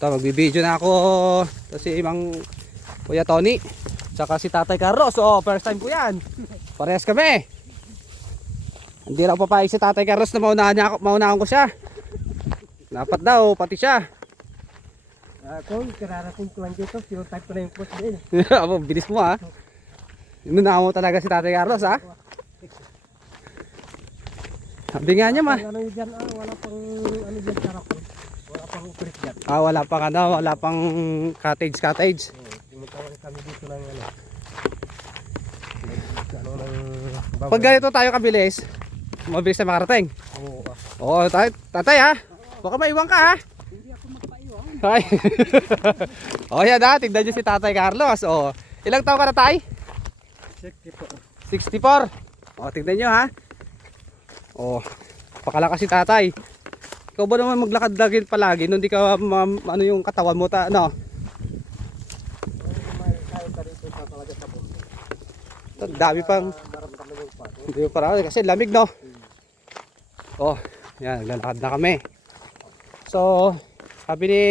Ito, magbibideo na ako. Ito si Mang Kuya Tony. Tsaka si Tatay Carlos. Oh, first time ko yan. Parehas kami. Hindi na papayag si Tatay Carlos na maunahan ko siya. Dapat daw, pati siya. Ako, kararating ko lang dito. Type ko na yung post din. Abo, bilis mo ha. Inunahan mo talaga si Tatay Carlos ha. Sabi nga niya ma. Ano yun dyan, wala pang ano dyan sarap. Wala pang upulit dyan. Wala pang ano, wala pang cottage. Tumutawag kami dito ng ano. Pag ganito tayo kabilis, mabilis na makarating. Oo. Oo, tatay ha. Baka maiwan ka ha. Hindi ako magpaiwan. Ay. O yan ha, tignan nyo si Tatay Carlos. O, ilang taon ka na tay? 64. O, tignan nyo ha. O, pakalakas si tatay. Ikaw ba naman maglakad-lagin palagi nung di ka ano yung katawan mo ano? Dami pang hindi pa rin kasi lamig no. Oh, yan naglalakad na kami. So, sabi ni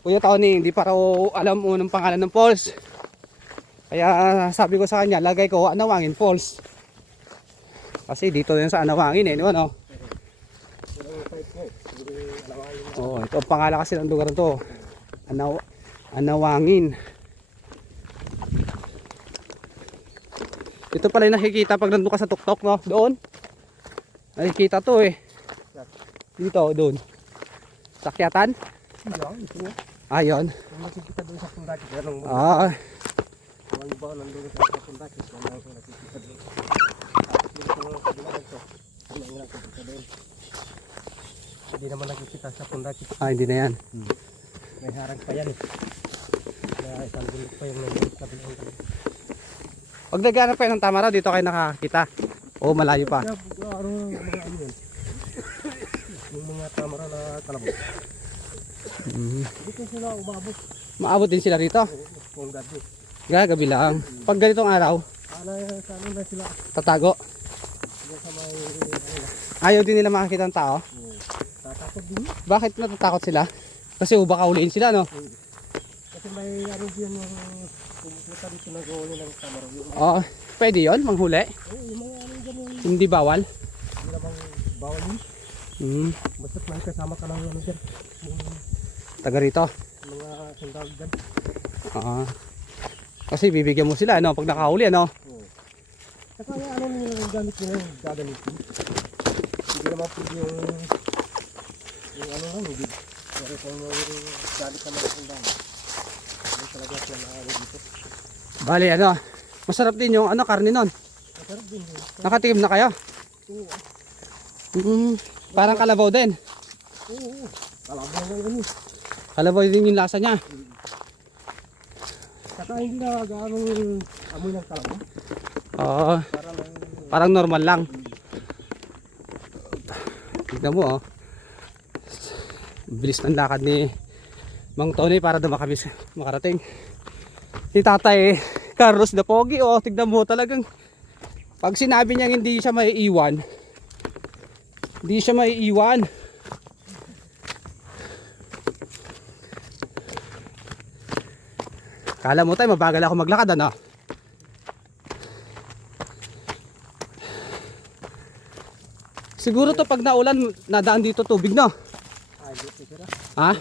Kuya Tony, hindi pa raw alam unang pangalan ng falls. Kaya sabi ko sa kanya, lagay ko Anawangin Falls. Kasi dito din sa Anawangin eh, no? Oh, ito ang pangalan kasi ng lugar to. Anawangin. Ito pala yung nakikita pag nandun ka sa tuktok, no? Doon. Nakikita to eh. Dito, doon. Sakyatan? Ayun. Nakikita doon sa Pundakis. Walang ba nandun sa Pundakis. Walang nakikita doon. Hindi naman nakikita sa Pundakis. Hindi na yan. May harang pa yan eh. Kaya isang bulok pa yung nandun sa bilang. Pag naghanap kayo ng tama raw, dito kayo nakakita. O malayo pa. Kaya ano mga ano yun? Yung mga tamara na kalabot. Dito sila umabot. Maabot din sila rito. Kung gabi. Gabi lang. Pag ganitong araw, Sa ano na sila? tatago. Sila sa may Ayaw din nila makakita ng tao. tatakot din. Bakit natatakot sila? Kasi baka uliin sila, no? Kasi may ano din yung pumupunta dito na gawin ng tamara. Oo. Pwede yun, manghuli. Yung mga ano dyan yung Hindi bawal. hindi namang bawal yun. Basta't may kasama ka lang ano dyan. Yung Taga rito. mga sundalo dyan. Kasi bibigyan mo sila, no? Pag nakahuli, no? Saka yung ano nila yung gamit nila yung gagamitin. Hindi naman pwede yung ano lang, hindi. Pero kung yung gamit naman yung dami. Hindi talaga sila nakahuli dito. Bali, ano? Masarap din yung karne nun. Masarap din yun. Nakatikim na kayo? Oo. Parang kalabaw din. Oo. Kalabaw na yun. Kalabaw din yung lasa niya. Saka hindi na gaanong amoy ng kalabaw. Oo. Parang normal lang. Tignan mo, oh. Bilis ng lakad ni Mang Tony para daw makarating. Si Tatay Carlos na pogi, oh. Tignan mo talagang pag sinabi niya hindi siya maiiwan, hindi siya maiiwan. Kala mo tayo mabagal ako maglakad, ano? Siguro to pag naulan, nadaan dito tubig, no? Dito sila. Ha?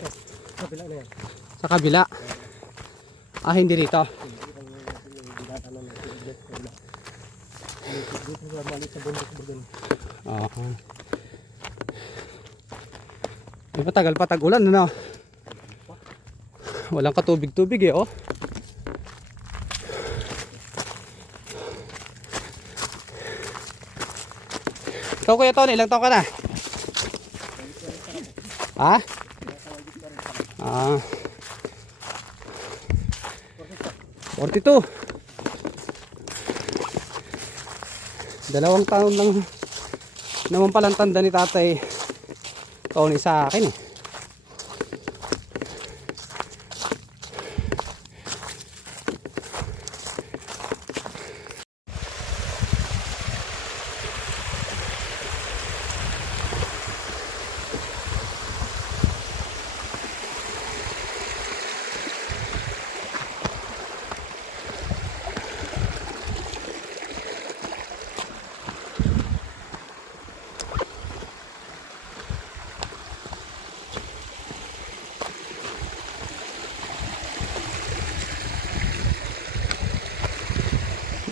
Kabila na yan. Sa kabila. Hindi rito. Dito sila mali sa bundok doon. Oo. May patagal pa tag-ulan, ano? Walang katubig-tubig, eh, oh. Ikaw, Kuya Tony, ilang taon ka na? Ha? 42. 2 taon lang naman palang tanda ni Tatay Tony sa akin, eh.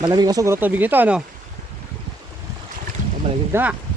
Malamig na siguro tubig nito, ano? Oh, malamig na nga.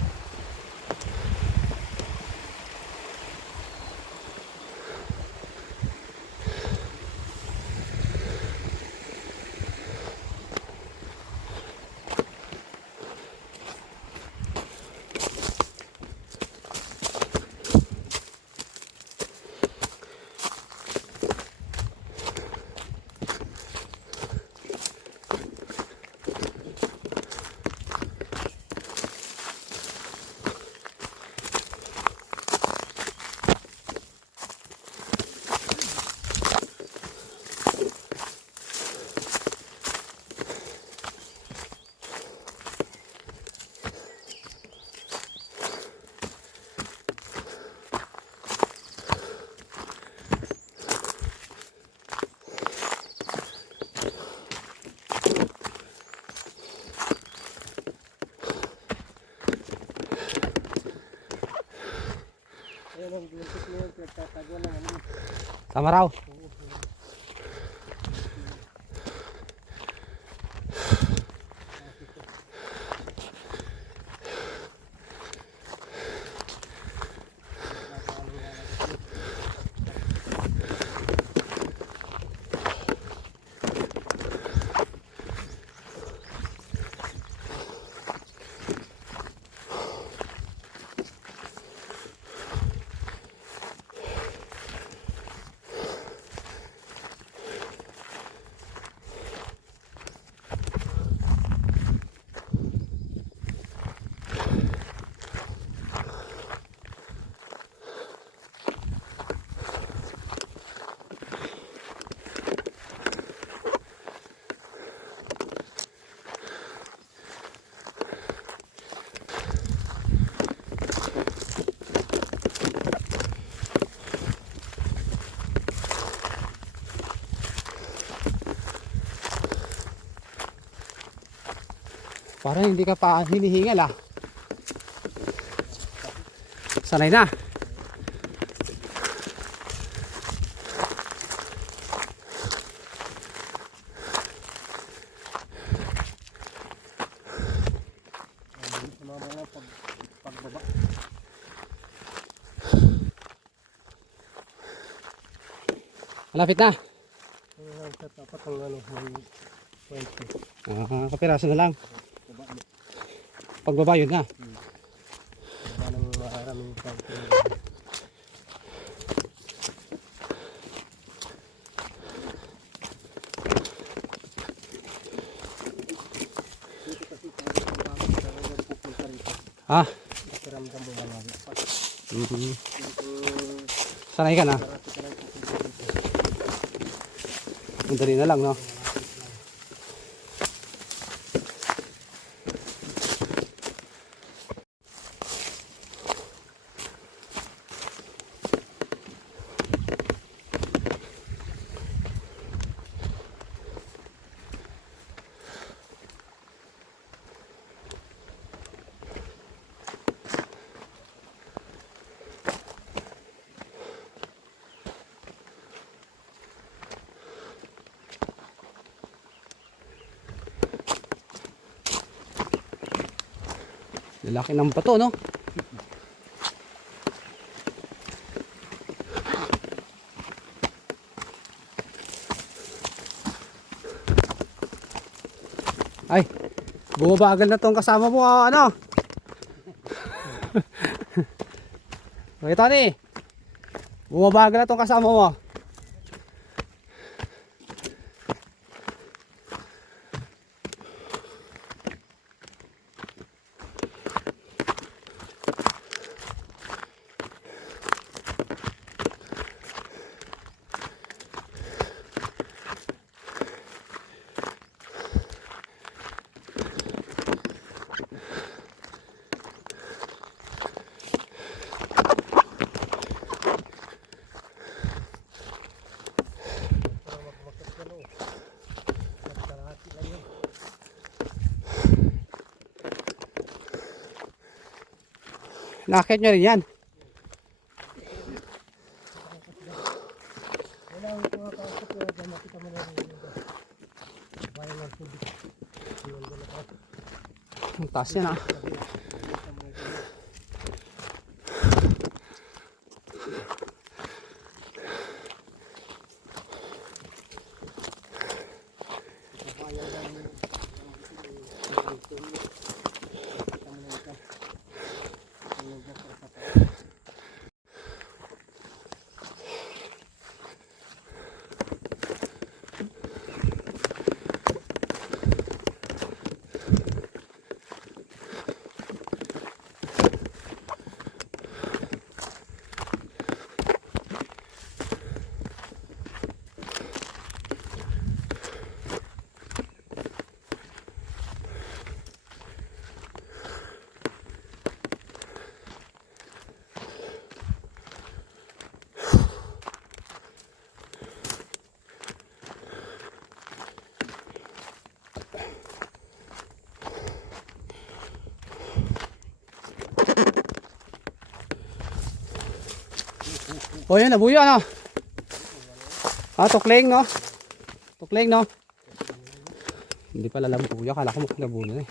Ayan ang ginuntik mo yun, pinagtatago ng ano. Tama raw. Parang hindi ka pa hinihingal, ah. Sanay na. Sumama na pagbaba. Malapit na. Ayan, sa tapat ang ano, may 20. Kapiraso na lang. Baba mo. Pagbaba yun na. Baba ng maraming tangke. Dito kasi parang talagang pupunta rito. Ah. Pakiramdam mo malaki. Dito, Sanay ka na. marami ka lang pupunta rito. Madali na lang, no? Lalaki ng bato, no? Ay, bumabagal na tong kasama mo, ano? Okay, Tony. Bumabagal na tong kasama mo. Nakakit nyo rin yan. Wala akong kumakausap pero dyan nakita mo na rin yun. Bayan ng tubig. Ang taas yan ah. O yun, nabuyo ano? Ah, tukling no? Tukling no? Hindi pala lambuyo, akala ko maglabuyo na eh.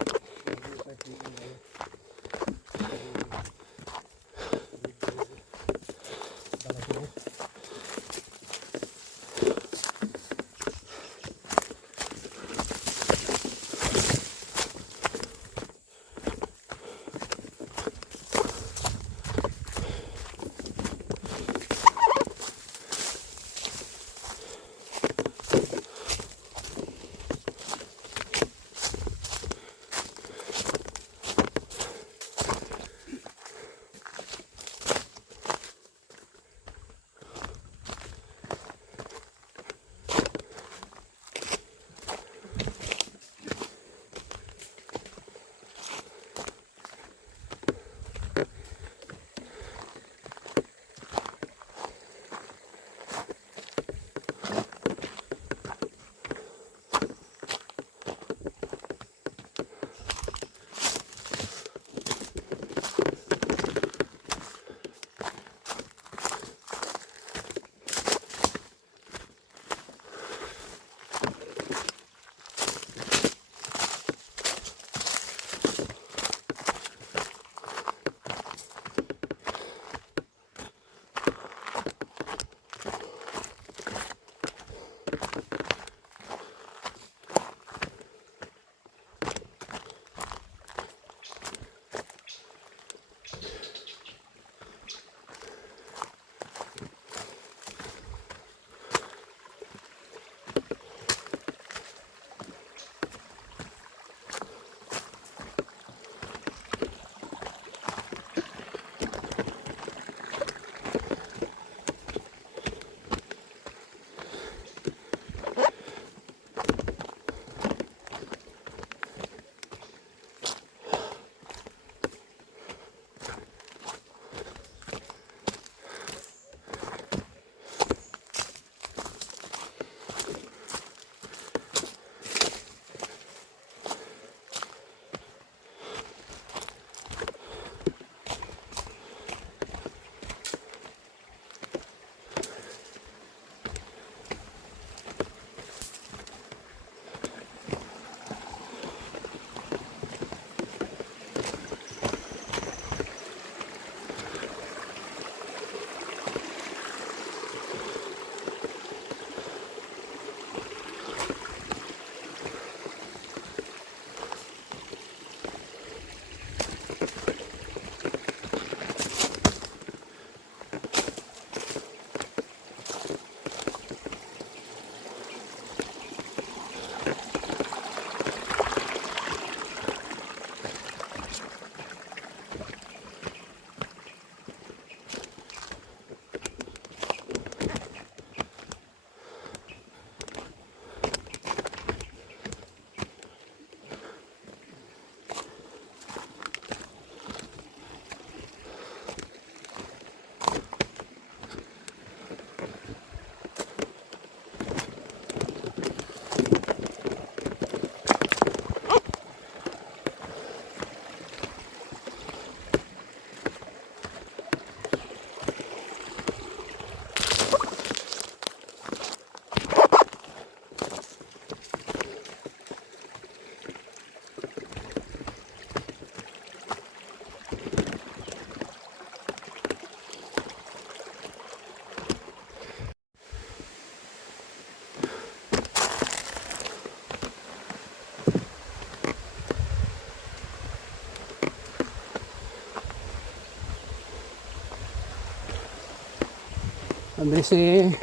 Ang bilis ni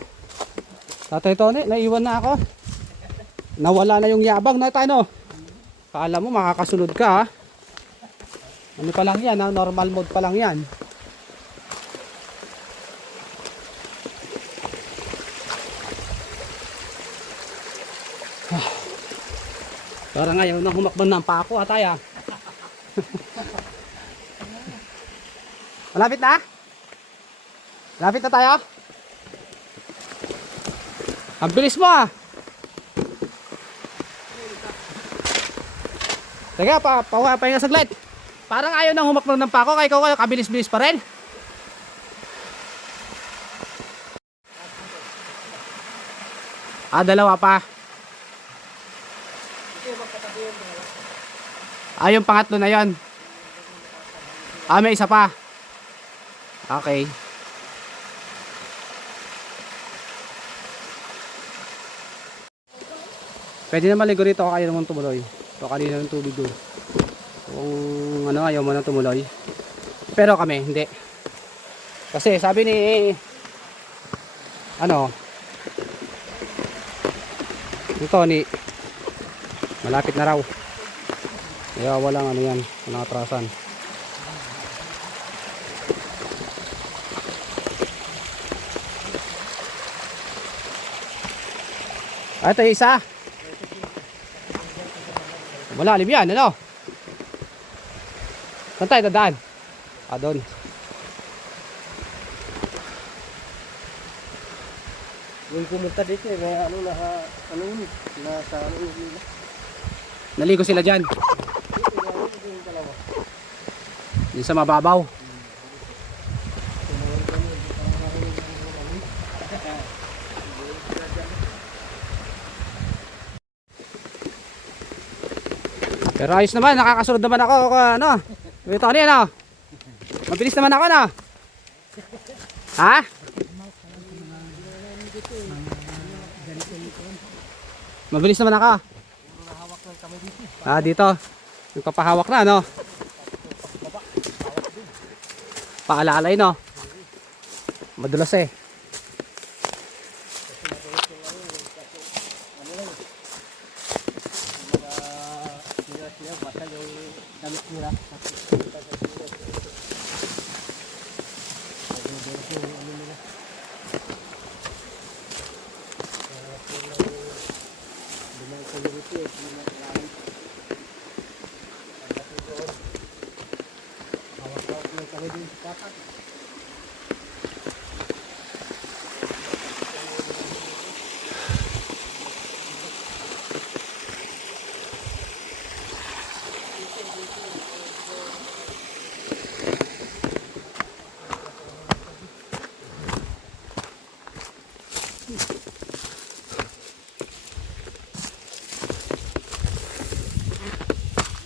Tatay Tony, naiwan na ako. Nawala na yung yabang na tayo, no? Kala mo makakasunod ka, ha? Ano pa lang yan, ha? Normal mode pa lang yan. Parang ayaw na humakban ng pako, ha, tayo? Malapit na? Malapit na tayo? Ang bilis mo, ah! Teka, pahinga saglit. Parang ayaw nang humakbang ng pako, kaya ikaw kabilis-bilis pa rin. Dalawa pa. Yung pangatlo na yon. May isa pa. Okay. Pwede na maligo rito kung ayaw naman tumuloy. So kanina ng tubig doon. Kung ano, ayaw mo na tumuloy. Pero kami, hindi. Kasi sabi ni Tony, malapit na raw. Kaya walang ano yan, walang atrasan. Ito yung isa. Malalim yan, ano? Saan tayo dadaan? Doon. Yung pumunta dito may nasa nila. Naligo sila dyan. Yung sa mababaw. Pero ayos naman, nakakasunod naman ako, ano? Ito ano yan, oh? Mabilis naman ako, no? Ha? Mabilis naman ako. Dito. Yung papahawak na, no? Paalalay, no? Madulas eh.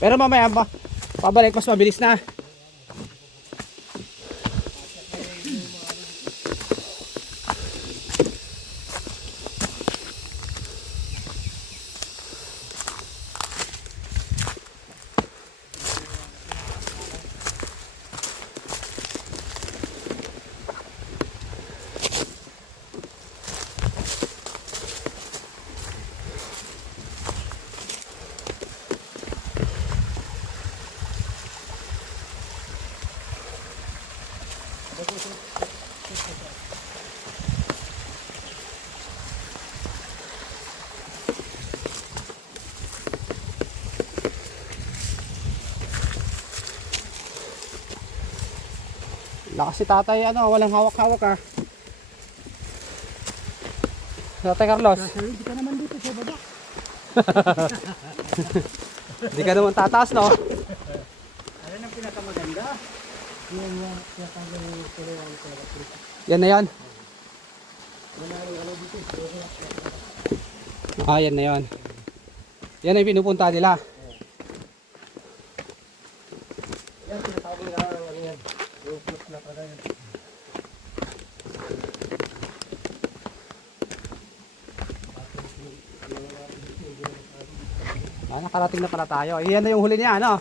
Pero mamaya pabalik mas mabilis na. Lakas si tatay, walang hawak-hawak, ah. Tatay Carlos. Hindi ka naman dito sa baba. Hindi ka naman tataas, no? Ayun ang pinakamaganda. Yan na yan. Yan na yan. Yan ay pinupunta nila. Yan, tinatawag nila ano yan. Yung flip na pala yan. Nakarating na pala tayo. Yan na yung huli niya, no?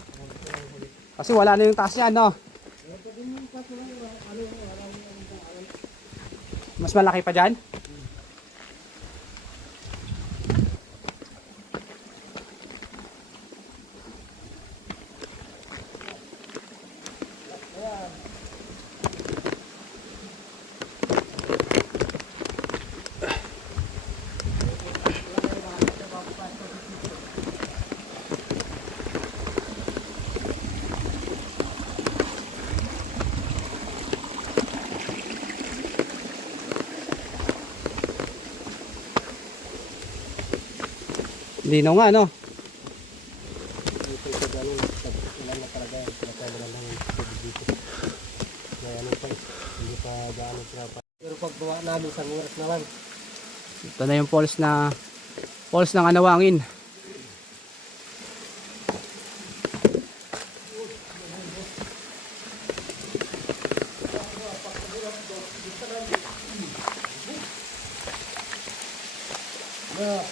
Kasi wala na yung taas niya, no? Mas Mas malaki pa dyan? Linaw nga, no? Ilan na talaga yan. Pinapala lang yung tubig dito. Kaya ano pa, hindi pa gaano pinapa. Pero paggawa namin sa oras naman. Ito na yung falls ng Anawangin.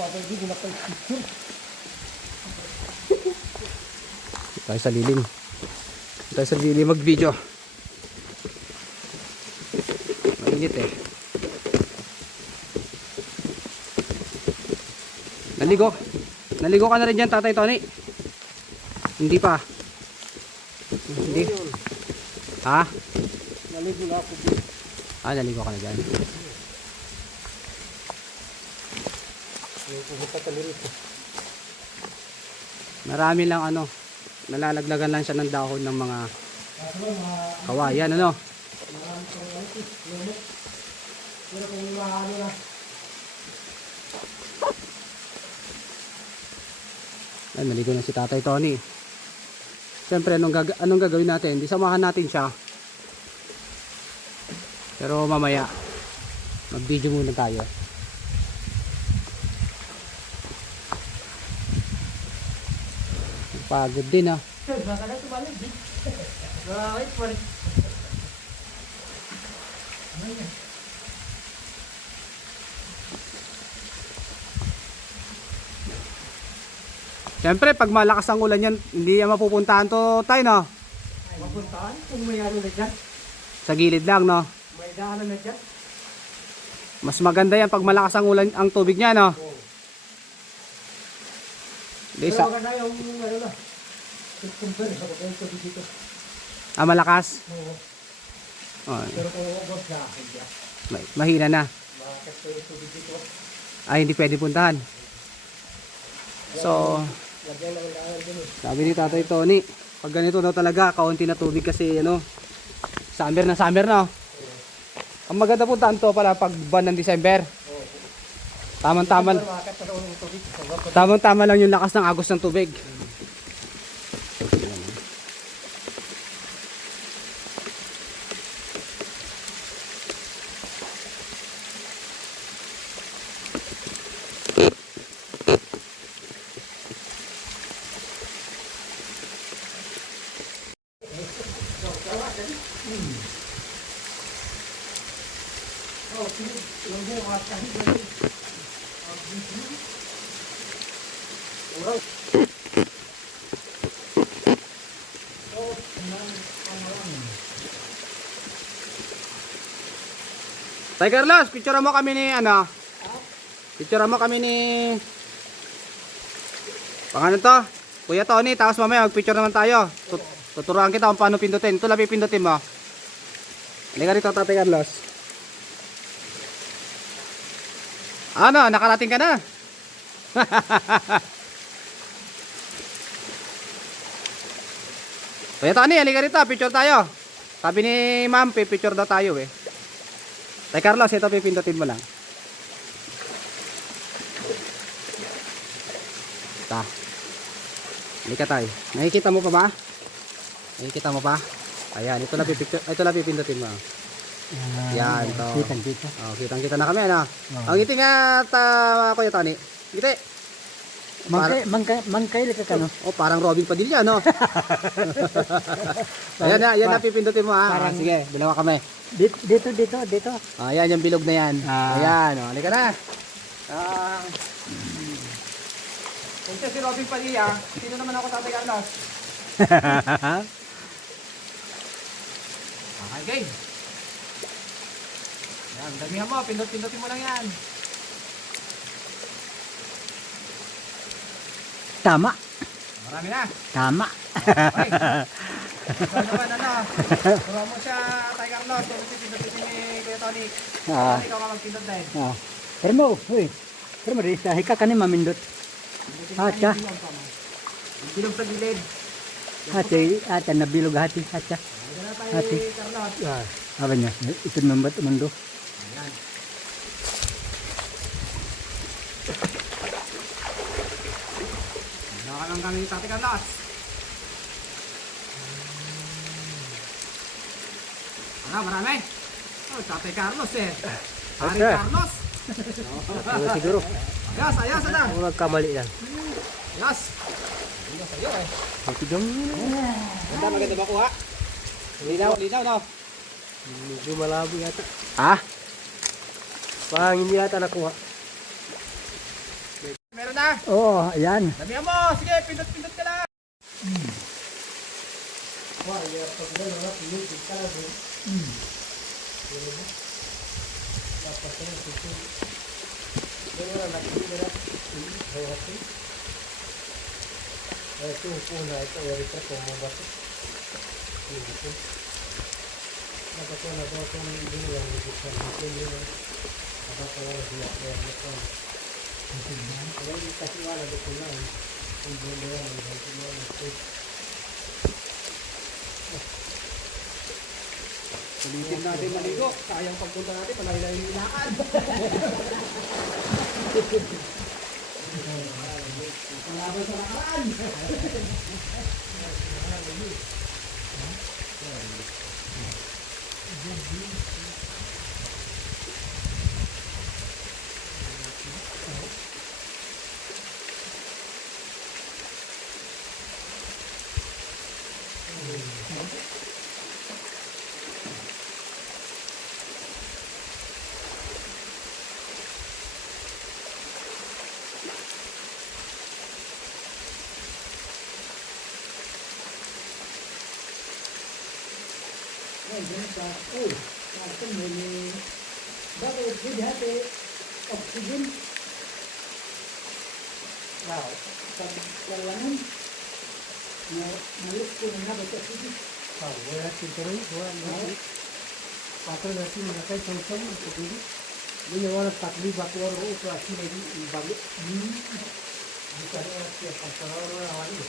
Papagiging na kayo picture. Tayo sa lilim. Tayo sa lilim mag-video. Mainit eh. Naligo ka na rin dyan, Tatay Tony? Hindi pa. Hindi. Ha? Naligo na ako. Naligo ka na dyan. Pumunta ka nito. Marami lang nalalaglagan lang siya ng dahon ng mga kawayan, ano? Pero kung maano na. Naligo na si Tatay Tony. Siyempre, anong gagawin natin? Di samahan natin siya. Pero mamaya, mag-video muna tayo. Pagod din ah. Baka na tumalag din. Bakit pa rin? Siyempre, pag malakas ang ulan yan, hindi yan mapupuntahan to tayo, no? Mapuntahan kung may ano na dyan. Sa gilid lang, no? May daanan na dyan. Mas maganda yan pag malakas ang ulan, ang tubig niya, no? Oo. Di Pero sa, maganda yung ano na. Yung kumpare sa kapag ito dito. malakas. Oo. Oh, Pero kung ubos na, hindi. mahina na. Bakit ko yung tubig dito? Ay, hindi pwede puntahan. So, Lagyan lang ang daanan dun eh. sabi ni Tatay Tony, pag ganito daw talaga, kaunti na tubig kasi, summer na summer, no? Ang maganda puntahan to pala pag buwan ng December. Oo. Tamang-tama. Bakit sa yung tubig? Tamang-tama lang yung lakas ng agos ng tubig. Tay Carlos, picture mo kami ni Picture mo kami ni Pangalan to? Kuya Tony, tapos mamaya mag-picture naman tayo. Tuturuan kita kung paano pindutin. Ito lang pipindutin mo. Halika rito, Tatay Carlos. Ano, nakarating ka na? Kuya Tony, halika rito, picture tayo. Sabi ni Ma'am, picture daw tayo eh. Tay Carlos, ito pipindutin mo lang. Ta. Halika tayo. Nakikita mo pa ba? Nakikita mo pa? Ayan, ito lang pipindutin mo. Yan, to. Kitang-kita. Oh, kitang-kita na kami, ano? Oh. Ang ngiti nga, Kuya Tony. Ngiti. Mangkay lika ka no? Oh, parang Robin Padilla, no? Ayan na pipindutin mo, ha? Parang- Sige, dalawa kami. Dito. Ayan, yung bilog na yan. Ah. Ayan, oh, halika na. Kung siya si Robin Padilla, sino naman ako, Tatay Carlos? Okay, game. Yan, damihan mo, pindot-pindotin mo lang yan. Tama. Marami na. Tama. Okay. So naman turo mo siya, Tay Carlos, kung pindot-pindotin ni Kuya Tony. Ah. Ikaw ka magpindot din. Ah. Pero mo, uy. Pero mo, dahil ka kanin mamindot. Hacha. Yung bilog sa gilid. Hati, nabilog hati. Hacha. Diyan na tayo, Hati. Carlos. Ah. Apa niya? Ito numbat mundo. Ayan. Nakalang kami ni Tatay Carlos. Marami. Oh, Tatay Carlos eh. Hari Ate. Carlos. Ano siguro? Ayos na. Kung nagkamali yan. Ayos. Ayos sa'yo eh. Matigang Maganda ba kuha? Linaw no? medyo malabo yata. Ah? Pangin yata nakuha. Meron na. Oo, ayan. Damihan mo. Sige, pindot-pindot ka lang. Ulitin natin maligo. Sayang pagpunta natin. Palay-lay yung ilakad. Palaban sa nakaraan. Oksigen. Wow. Pag kailangan, malit ko na ba oksigen? Wala sinturon. Wala. Patro na sila na kayo sangkang. Ini orang takli batuan roh itu asli lagi bagi. Bukan asli pasal orang awalnya.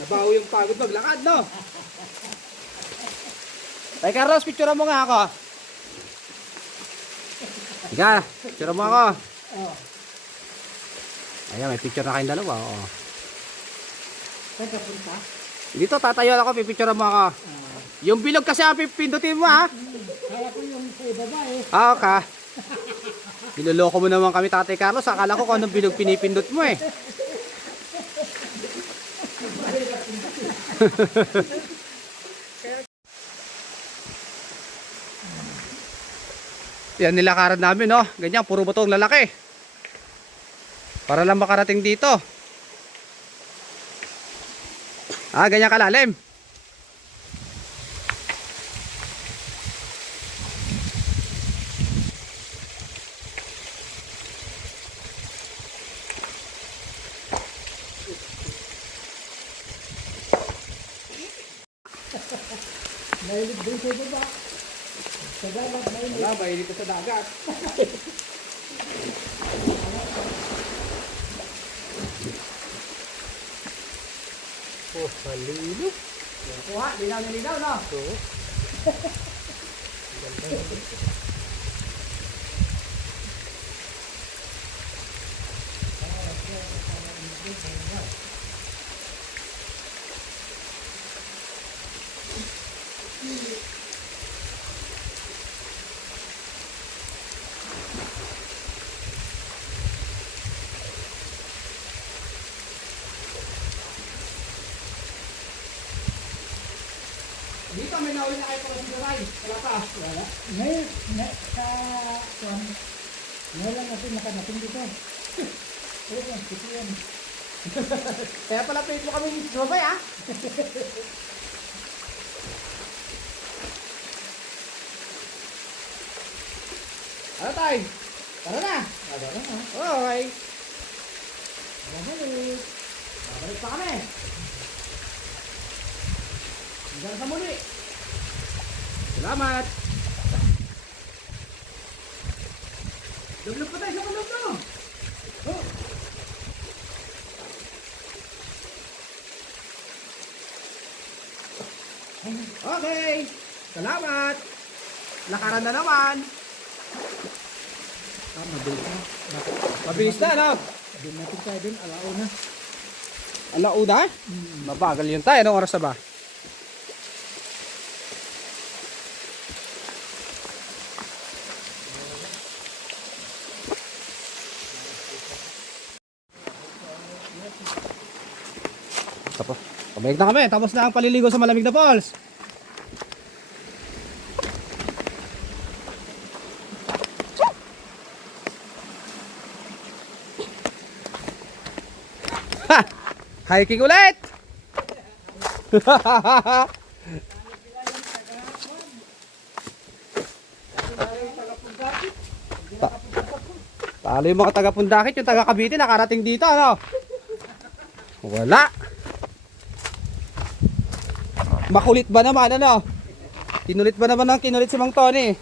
Nabawi yung pagod maglakad, no? Tay Carlos, picture mo nga ako. Ika, picture mo ako. Ayan, may picture na kayong dalawa. Oo. Saan ka punta? Dito, tatayo ako, pipicture mo ako. Yung bilog kasi ang pipindutin mo, ha? Kaya ko yung sa ibaba eh. Ah, ka. Niloloko mo naman kami, Tatay Carlos. Akala ko kung anong bilog pinipindot mo, eh. Yan nilakaran namin, no? Ganyan, puro butong lalaki. Para lang makarating dito. Ah, ganyan kalalim. doon sa baba. Sa dagat, mainit. Wala, mainit ka sa dagat. Oh, halilo. Kuha, linaw na linaw, no? Oo. Dito may nauli na kayo pala dito, Ray. Wala pa. Wala. Ngayon, sa kwan, ngayon lang natin nakanating dito. Oo, kasi yan. Kaya pala pwede mo kami sumabay, ah. Ano tayo? Tara na. Wala na, ha? Okay. Babalik. Babalik pa kami. Hanggang sa muli. Salamat. Lublog pa tayo sa kulog, no? Oh. Okay. Salamat. Lakaran na naman. Mabilis na. Mabilis na, no? Doon natin tayo din, alauna. Alauna? Mabagal yun tayo. Anong oras na ba? Tapos, pabalik na kami. Tapos na ang paliligo sa malamig na falls. Ha! Hiking ulit! Talo yung mga taga-Pundakit, yung taga-Cavite nakarating dito, ano? Wala. Makulit ba naman, ano? Kinulit ba naman ang kinulit si Mang Tony?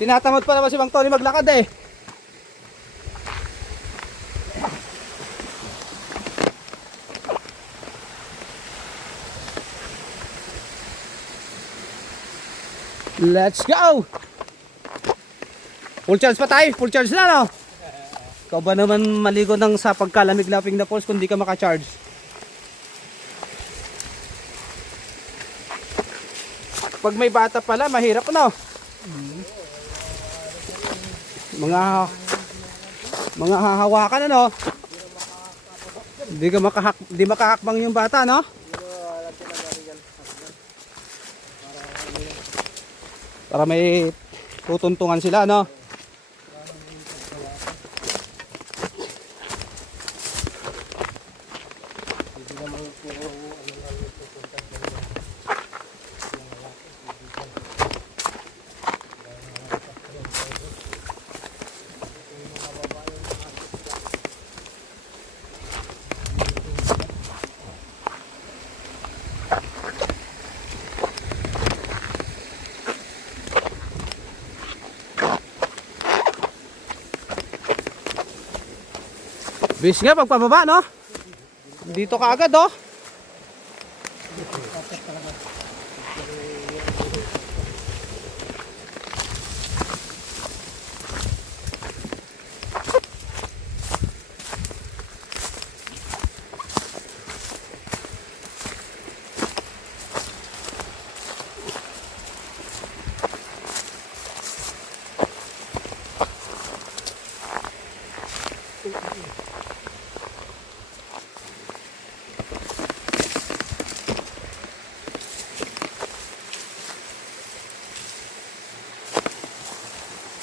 Tinatamad pa naman si Mang Tony maglakad, eh. Let's go! Full charge pa tayo, full charge na, no? Ikaw ba naman maligo ng sa pagkalamig-laping na falls kung di ka maka-charge? Pag may bata pala, mahirap, no? Mga hahawakan, ano? Di makahakbang yung bata, no? Para may tutuntungan sila, no? Bis nga pagpababa, no? Dito ka agad, oh.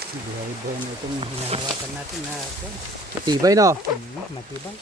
Buhay-buhay na itong hinahawakan natin na kwan. Matibay, no? Matibay.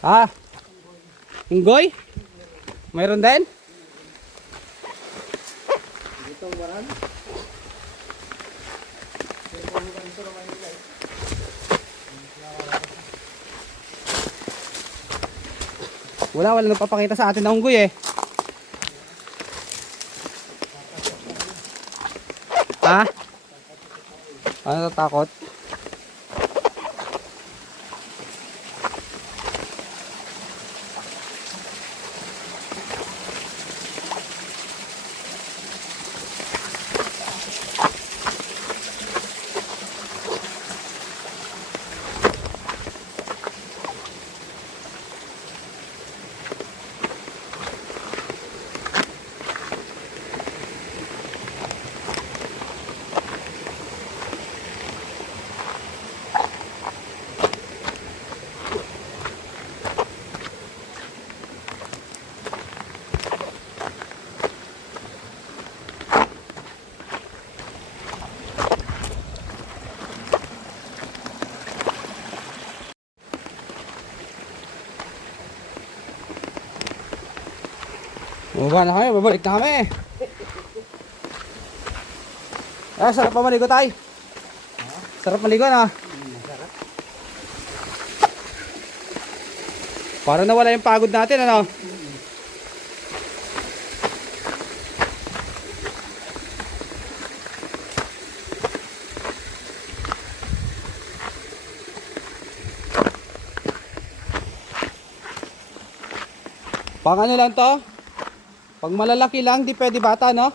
Ha? Inggoy? Mayroon din? Itong waran. Wala nagpapakita sa atin na unggoy eh. Ha? Ano natatakot? Bumaba na kami, babalik na kami. Sarap pa maligo tayo. Sarap maligo na. Para nawala yung pagod natin, ano? Pang ano lang to? Pag malalaki lang, di pwede bata, no?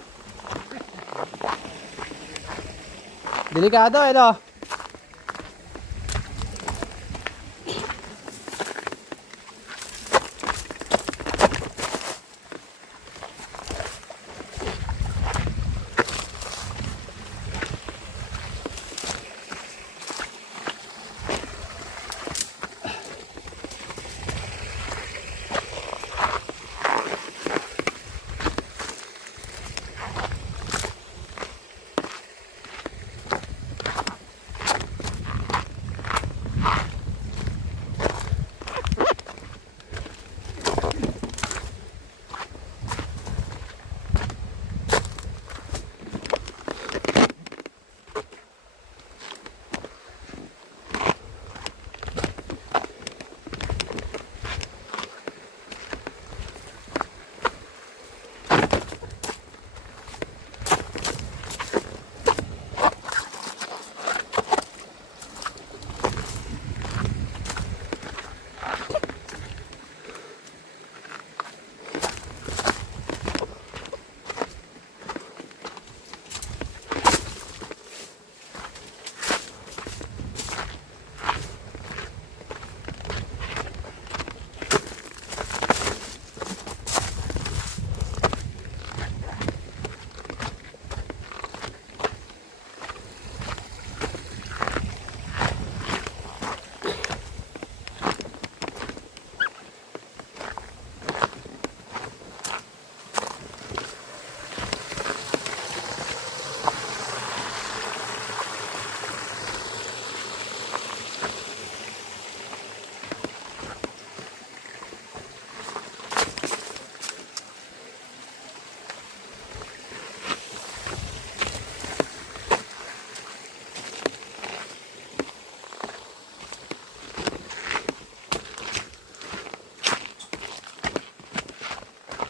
Delikado, eh, no?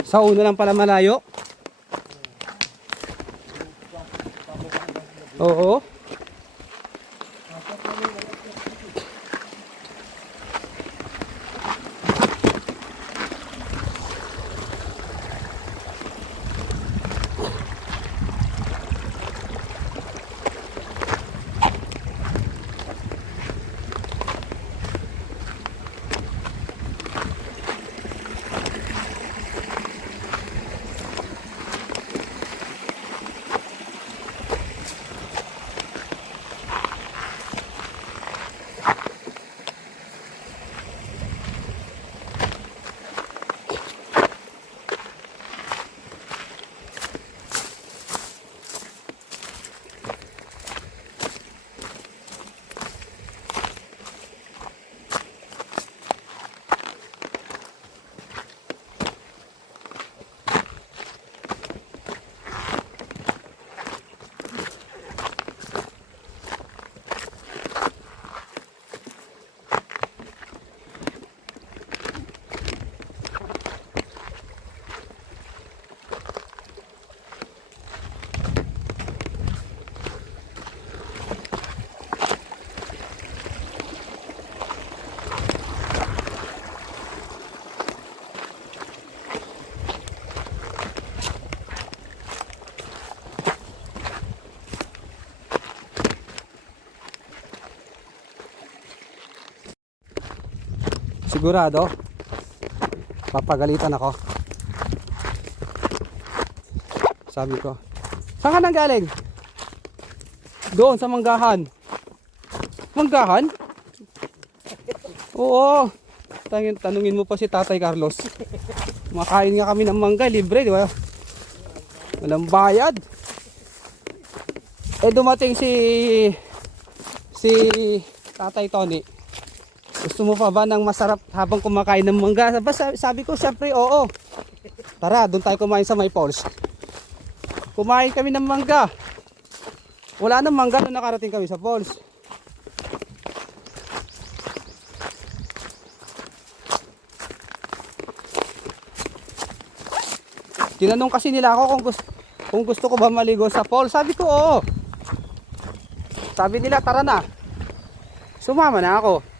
Sa uno lang pala malayo. Oo. Sigurado. Papagalitan ako. Sabi ko, saan ka nang galing? Doon sa manggahan. Manggahan? Oo. Tanungin mo pa si Tatay Carlos. Makain nga kami ng mangga, libre, di ba? Walang bayad. Eh dumating si Tatay Tony. Gusto mo pa ba ng masarap habang kumakain ng mangga? Sabi ko, syempre, oo. Tara, doon tayo kumain sa May Falls. Kumain kami ng mangga. Wala nang mangga nung nakarating kami sa falls. Tinanong kasi nila ako kung gusto ko ba maligo sa falls. Sabi ko, oo. Sabi nila, tara na. Sumama na ako.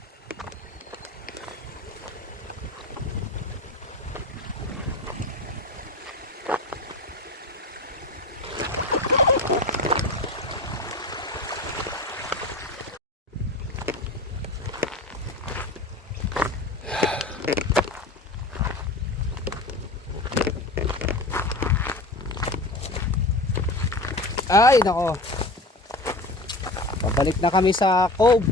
Ay, nako. Pabalik na kami sa cove.